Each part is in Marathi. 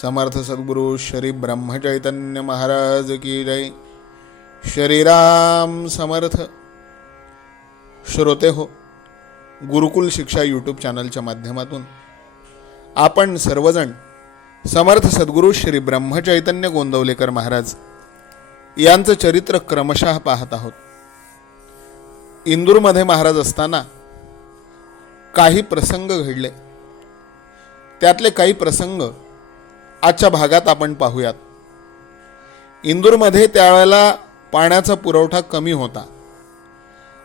समर्थ सद्गुरु श्री ब्रह्मचैतन्य महाराज की जय। श्रीराम समर्थ। श्रोते हो गुरुकुल शिक्षा यूट्यूब चॅनलच्या माध्यमातून आपण सर्वजण समर्थ सद्गुरू श्री ब्रह्मचैतन्य गोंदवलेकर महाराज यांचं चरित्र क्रमशः पाहत आहोत. इंदूरमध्ये महाराज असताना काही प्रसंग घडले. त्यातले काही प्रसंग आजच्या भागात आपण पाहूयात. इंदूरमध्ये त्यावेळेला पाण्याचा पुरवठा कमी होता.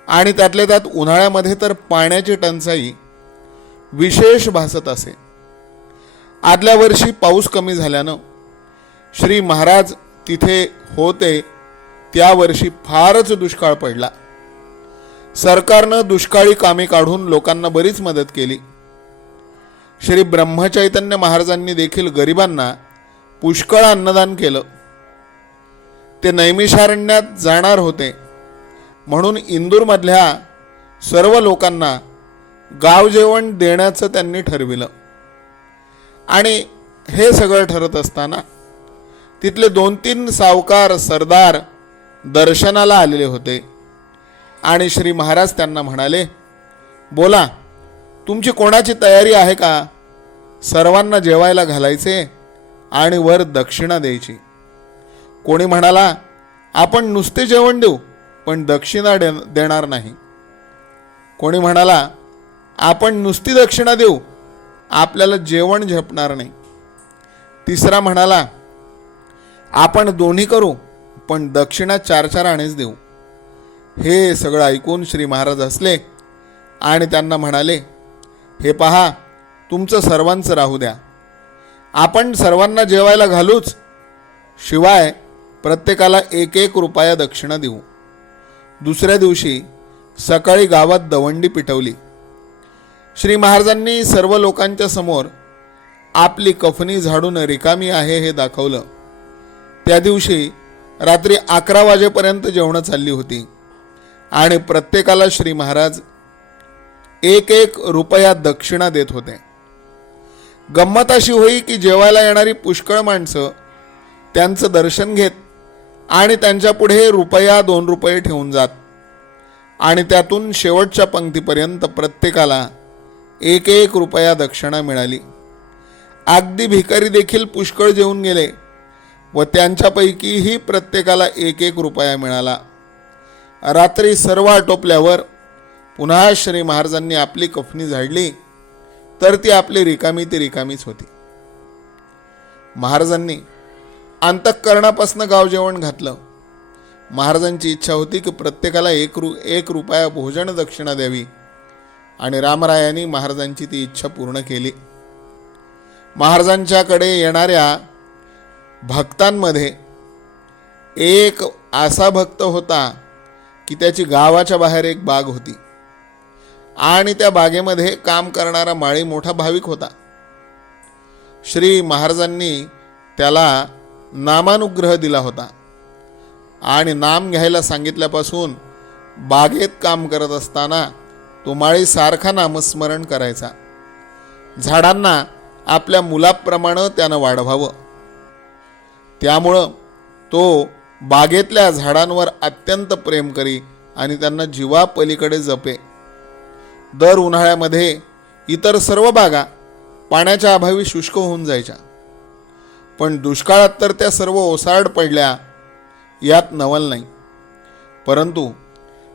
आणि त्यातल्या त्यात उन्हाळ्यामध्ये तर पाण्याची टंचाई विशेष भासत असे. आदल्या वर्षी पाऊस कमी झाल्यानं श्री महाराज तिथे होते त्या वर्षी फारच दुष्काळ पडला. सरकारनं दुष्काळी कामे काढून लोकांना बरीच मदत केली. श्री ब्रह्मचैतन्य महाराजांनी देखील गरिबांना पुष्कळ अन्नदान केलं. ते नैमिषारण्यात जाणार होते. म्हणून इंदूरमधल्या सर्व लोकांना गाव जेवण देण्याचं त्यांनी ठरविलं. आणि हे सगळं ठरत असताना तिथले दोन तीन सावकार सरदार दर्शनाला आलेले होते. आणि श्री महाराज त्यांना म्हणाले बोला तुमची कोणाची तयारी आहे का? सर्वांना जेवायला घालायचे आणि वर दक्षिणा द्यायची. कोणी म्हणाला आपण नुसते जेवण देऊ पण दक्षिणा दे देणार नाही. कोणी म्हणाला आपण नुसती दक्षिणा देऊ आपल्याला जेवण झेपणार नाही. तिसरा म्हणाला आपण दोन्ही करू पण दक्षिणा चार चार आणेच देऊ. हे सगळं ऐकून श्री महाराज हसले आणि त्यांना म्हणाले हे पहा तुमचं सर्वांचं राहू द्या. आपण सर्वांना जेवायला घालूच शिवाय प्रत्येकाला एक एक रुपया दक्षिणा देऊ. दुसऱ्या दिवशी सकाळी गावात दवंडी पिटवली श्री महाराजांनी सर्व लोकांच्या समोर आपली कफनी झाडून रिकामी आहे हे दाखवलं. त्या दिवशी रात्री अकरा वाजेपर्यंत जेवणं चालली होती. आणि प्रत्येकाला श्री महाराज एक एक रुपया दक्षिणा देत होते. गंमत अशी होई की जेवायला येणारी पुष्कळ माणसं त्यांचं दर्शन घेत आणि त्यांच्या पुढे रुपया दोन रुपये ठेवून जात. आणि त्यातून शेवटच्या पंक्तीपर्यंत प्रत्येकाला एक एक रुपया दक्षिणा मिळाली. अगदी भिकारी देखील पुष्कळ जेवून गेले व त्यांच्यापैकीही प्रत्येकाला एक एक रुपया मिळाला. रात्री सर्व आटोपल्यावर पुन्हा श्री महाराजांनी आपली कफनी झाडली तर ती आपली रिकामी ती रिकामीच होती. महाराजांनी अंतःकरणापासनं गाव जेवण घातलं. महाराजांची इच्छा होती की प्रत्येकाला एक रु एक रुपया भोजन दक्षिणा द्यावी आणि रामरायांनी महाराजांची ती इच्छा पूर्ण केली. महाराजांच्याकडे येणाऱ्या भक्तांमध्ये एक असा भक्त होता की त्याची गावाच्या बाहेर एक बाग होती. आणि त्या बागेमध्ये काम करणारा माळी मोठा भाविक होता. श्री महाराजांनी त्याला नामानुग्रह दिला होता. आणि नाम घ्यायला सांगितल्यापासून बागेत काम करत असताना तो माळी सारखा नामस्मरण करायचा. झाडांना आपल्या मुलाप्रमाणे त्यानं वाढवावं. त्यामुळं तो बागेतल्या झाडांवर अत्यंत प्रेम करी आणि त्यांना जीवापलीकडे जपे. दर उन्हाळ्यामध्ये इतर सर्व बागा पाण्याच्या अभावी शुष्क होऊन जायच्या. पण दुष्काळात तर त्या सर्व ओसाड पडल्या यात नवल नाही. परंतु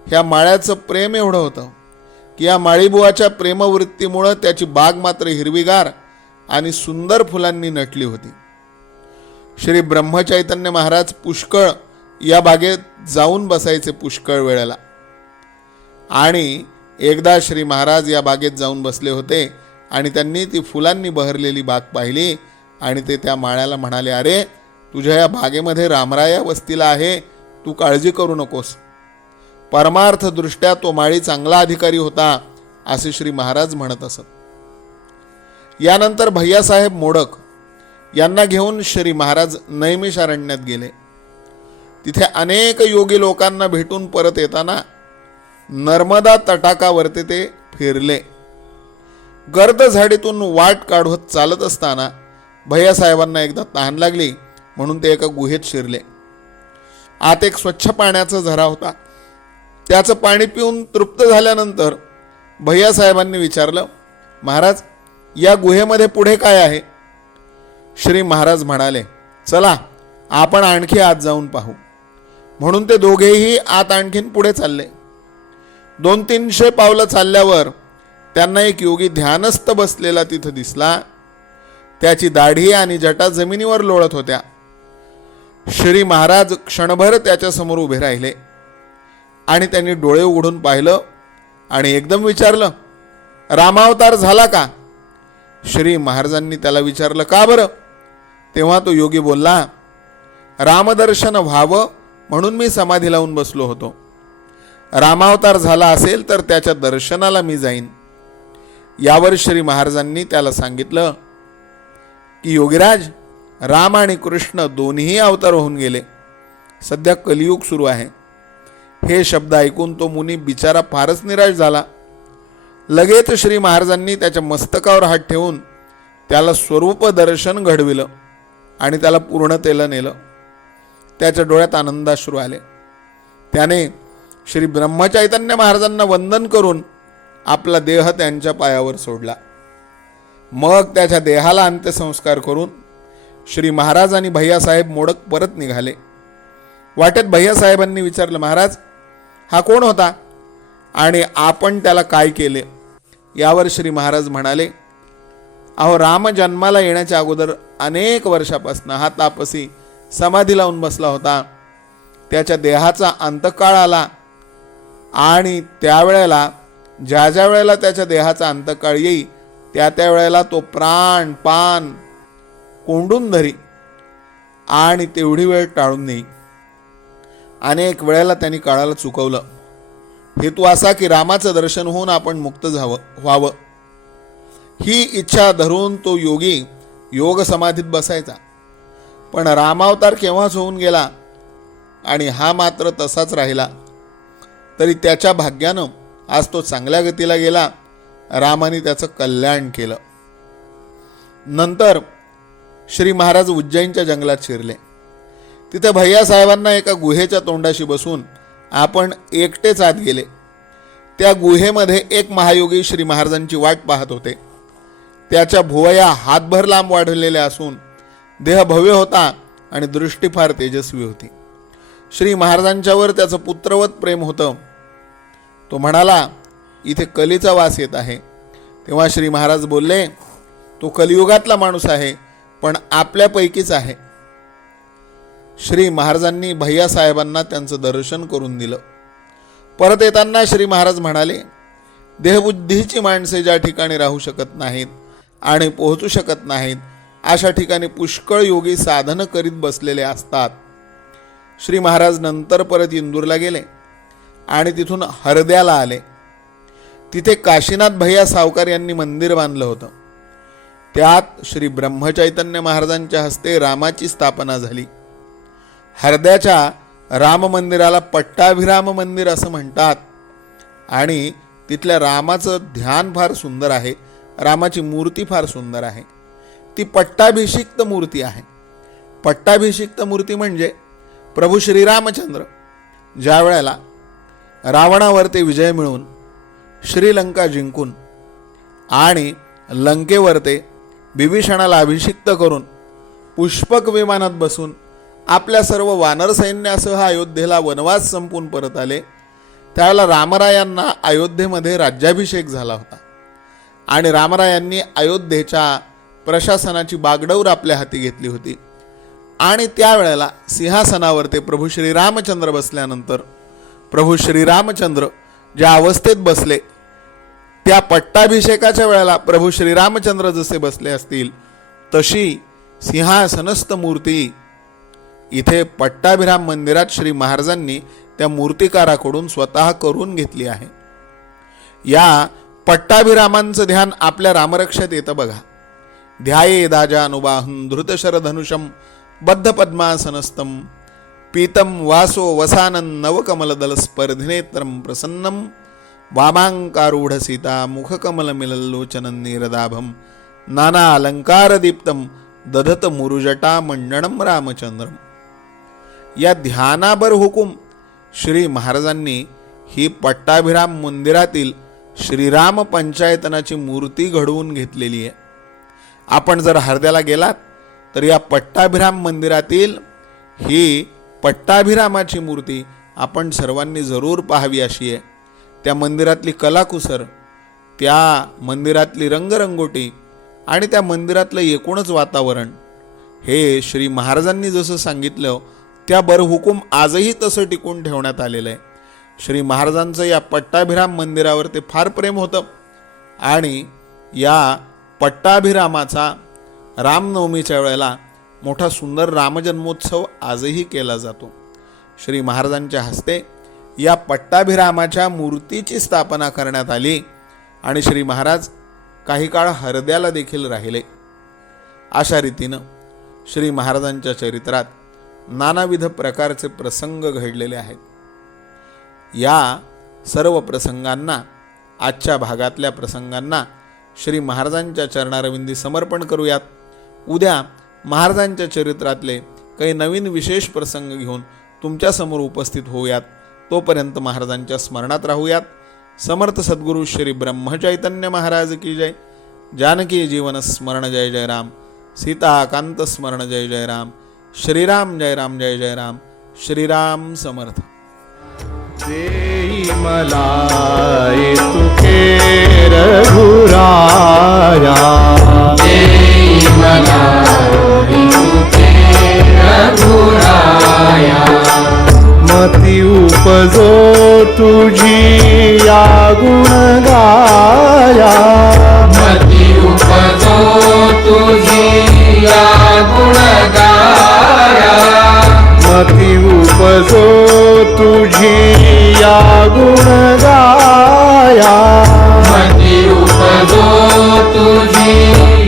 ह्या माळ्याचं प्रेम एवढं होतं की या माळीबुवाच्या प्रेमवृत्तीमुळं त्याची बाग मात्र हिरवीगार आणि सुंदर फुलांनी नटली होती. श्री ब्रह्मचैतन्य महाराज पुष्कळ या बागेत जाऊन बसायचे पुष्कळ वेळेला. आणि एकदा श्री महाराज या बागेत जाऊन बसले होते आणि त्यांनी ती फुलांनी बहरलेली बाग पाहिली आणि ते त्या माळ्याला म्हणाले अरे तुझ्या या बागेमध्ये रामराया वस्तीला आहे तू काळजी करू नकोस. परमार्थदृष्ट्या तो माळी चांगला अधिकारी होता असे श्री महाराज म्हणत असत. यानंतर भैयासाहेब मोडक यांना घेऊन श्री महाराज नैमिषारण्यात गेले. तिथे अनेक योगी लोकांना भेटून परत येताना नर्मदा तटाकावरती ते फिरले. गर्द झाडीतून वाट काढत चालत असताना भैयासाहेबांना एकदा तहान लागली म्हणून ते एका गुहेत शिरले. आत एक स्वच्छ पाण्याचा झरा होता. त्याचं पाणी पिऊन तृप्त झाल्यानंतर भैयासाहेबांनी विचारलं महाराज या गुहेमध्ये पुढे काय आहे? श्री महाराज म्हणाले चला आपण आणखी आत जाऊन पाहू. म्हणून ते दोघेही आत आणखीन पुढे चालले. दोन तीनशे पावलं चालल्यावर त्यांना एक योगी ध्यानस्थ बसलेला तिथं दिसला. त्याची दाढी आणि जटा जमिनीवर लोळत होत्या. श्री महाराज क्षणभर त्याच्यासमोर उभे राहिले. आणि त्यांनी डोळे उघडून पाहिलं आणि एकदम विचारलं रामावतार झाला का? श्री महाराजांनी त्याला विचारलं का बरं? तेव्हा तो योगी बोलला रामदर्शन व्हावं म्हणून मी समाधी लावून बसलो होतो. रामावतार झाला असेल तर त्याच्या दर्शनाला मी जाईन. यावर श्री महाराजांनी त्याला सांगितलं की योगीराज राम आणि कृष्ण दोन्ही अवतार होऊन गेले. सध्या कलियुग सुरू आहे. हे शब्द ऐकून तो मुनी बिचारा फारच निराश झाला. लगेच श्री महाराजांनी त्याच्या मस्तकावर हात ठेवून त्याला स्वरूप दर्शन घडविलं आणि त्याला पूर्णतेला नेलं. त्याच्या डोळ्यात आनंदाश्रू आले. त्याने श्री ब्रह्मचैतन्य महाराजांना वंदन करून आपला देह त्यांच्या पायावर सोडला. मग त्याच्या देहाला अंत्यसंस्कार करून श्री महाराज आणि भैयासाहेब मोडक परत निघाले. वाटेत भैयासाहेबांनी विचारलं महाराज हा कोण होता आणि आपण त्याला काय केले? यावर श्री महाराज म्हणाले अहो राम जन्माला येण्याच्या अगोदर अनेक वर्षापासून हा तापसी समाधी लावून बसला होता. त्याच्या देहाचा अंतकाळ आला. आणि त्यावेळेला ज्या ज्या वेळेला त्याच्या देहाचा अंतकाळ येई त्या त्या वेळेला तो प्राण पान कोंडून धरी आणि तेवढी वेळ टाळून नेई. अनेक वेळेला त्यांनी काळाला चुकवलं. हेतू असा की रामाचं दर्शन होऊन आपण मुक्त झावं व्हावं. ही इच्छा धरून तो योगी योग समाधीत बसायचा. पण रामावतार केव्हाच होऊन गेला आणि हा मात्र तसाच राहिला. तरी त्याच्या भाग्यानं आज तो चांगल्या गतीला गेला. रामाने त्याचं कल्याण केलं. नंतर श्री महाराज उज्जैनच्या जंगलात शिरले. तिथे भैयासाहेबांना एका गुहेच्या तोंडाशी बसून आपण एकटेच आत गेले. त्या गुहेमध्ये एक महायोगी श्री महाराजांची वाट पाहत होते. त्याच्या भुवया हातभर लांब वाढलेल्या असून देह भव्य होता आणि दृष्टी फार तेजस्वी होती. श्री महाराजांच्यावर त्याचं पुत्रवत प्रेम होतं. तो म्हणाला इथे कलीचा वास येत आहे. तेव्हा श्री महाराज बोलले तो कलियुगातला माणूस आहे पण आपल्यापैकीच आहे. श्री महाराजांनी भैयासाहेबांना त्यांचं दर्शन करून दिलं. परत येताना श्री महाराज म्हणाले देहबुद्धीची माणसे ज्या ठिकाणी राहू शकत नाहीत आणि पोहोचू शकत नाहीत अशा ठिकाणी पुष्कळ योगी साधनं करीत बसलेले असतात. श्री महाराज नंतर परत इंदूरला गेले. आणि तिथून हरद्याला आले. तिथे काशीनाथ भैया सावकार यांनी मंदिर बांधलं होतं. त्यात श्री ब्रह्मचैतन्य महाराजांच्या हस्ते रामाची स्थापना झाली. हरद्याच्या राम मंदिराला पट्टाभिराम मंदिर असं म्हणतात. आणि तिथल्या रामाचं ध्यान फार सुंदर आहे. रामाची मूर्ती फार सुंदर आहे. ती पट्टाभिषिक्त मूर्ती आहे. पट्टाभिषिक्त मूर्ती म्हणजे प्रभू श्रीरामचंद्र. ज्या वेळेला रावणावर ते विजय मिळवून श्रीलंका जिंकून आणि लंकेवर ते बिभीषणाला अभिषिक्त करून पुष्पक विमानात बसून आपल्या सर्व वानर सैन्यासह अयोध्येला वनवास संपून परत आले. त्यावेळेला रामरायांना अयोध्येमध्ये राज्याभिषेक झाला होता आणि रामरायांनी अयोध्येच्या प्रशासनाची बागडौर आपल्या हाती घेतली होती. आणि त्यावेळेला सिंहासनावर ते प्रभू श्रीरामचंद्र बसल्यानंतर प्रभू श्रीरामचंद्र ज्या अवस्थेत बसले त्या पट्टाभिषेकाच्या वेळेला प्रभू श्रीरामचंद्र जसे बसले असतील तशी सिंहासनस्थ मूर्ती इथे पट्टाभिराम मंदिरात श्री महाराजांनी त्या मूर्तिकाराकडून स्वतः करून घेतली आहे. या पट्टाभिरामांचं ध्यान आपल्या रामरक्षेत येतं बघा. ध्याये दाजानुबाहून धृतशरधनुषम बद्ध पद्मासनस्थम पीतं वासो वसानं नवकमलदल स्पर्धिनेत्रं प्रसन्नं। वामांकारूढ सीता नीरदाभं। मिलल्लोचनं नाना अलंकारदीप्तम दधत मुरुजटा रामचंद्रम या ध्यानाबर हुकुम श्री महाराजांनी ही पट्टाभिराम मंदिरातील श्रीराम पंचायतनाची मूर्ती घडवून घेतलेली आहे। आपण जर हरद्याला गेलात तर या पट्टाभिराम मंदिरातील ही पट्टाभिरामाची मूर्ती आपण सर्वांनी जरूर पाहावी अशी आहे. त्या मंदिरातली कलाकुसर त्या मंदिरातली रंगरंगोटी आणि त्या मंदिरातलं एकूणच वातावरण हे श्री महाराजांनी जसं सांगितलं त्या बरहुकूम आजही तसं टिकून ठेवण्यात आलेलं आहे. श्री महाराजांचं या पट्टाभिराम मंदिरावर ते फार प्रेम होतं आणि या पट्टाभिरामाचा रामनवमीच्या वेळेला मोठा सुंदर रामजन्मोत्सव आजही केला जातो. श्री महाराजांच्या हस्ते या पट्टाभिरामाच्या मूर्तीची स्थापना करण्यात आली आणि श्री महाराज काही काळ हरद्याला देखील राहिले. अशा रीतीनं श्री महाराजांच्या चरित्रात नानाविध प्रकारचे प्रसंग घडलेले आहेत. या सर्व प्रसंगांना आजच्या भागातल्या प्रसंगांना श्री महाराजांच्या चरणारविंदी समर्पण करूयात. उद्या महाराजांच्या चरित्रातले काही नवीन विशेष प्रसंग घेऊन तुमच्यासमोर उपस्थित होऊयात. तोपर्यंत महाराजांच्या स्मरणात राहूयात. समर्थ सद्गुरू श्री ब्रह्मचैतन्य महाराज की जय. जानकी जीवन स्मरण जय जय राम. सीताकांत स्मरण जय जय राम. श्रीराम जय राम जय जय राम. श्रीराम समर्थ. देई मला तुझी या गुण गाया मती उपजो तुझी या गुणगाया. मती उपजो तुझी या गुण गाया मती उपजो तुझी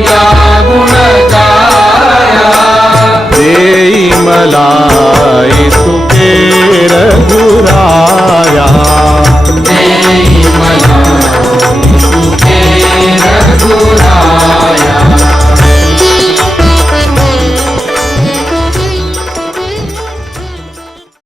या गुणगाया. देई मला तुके रघुरा Amen.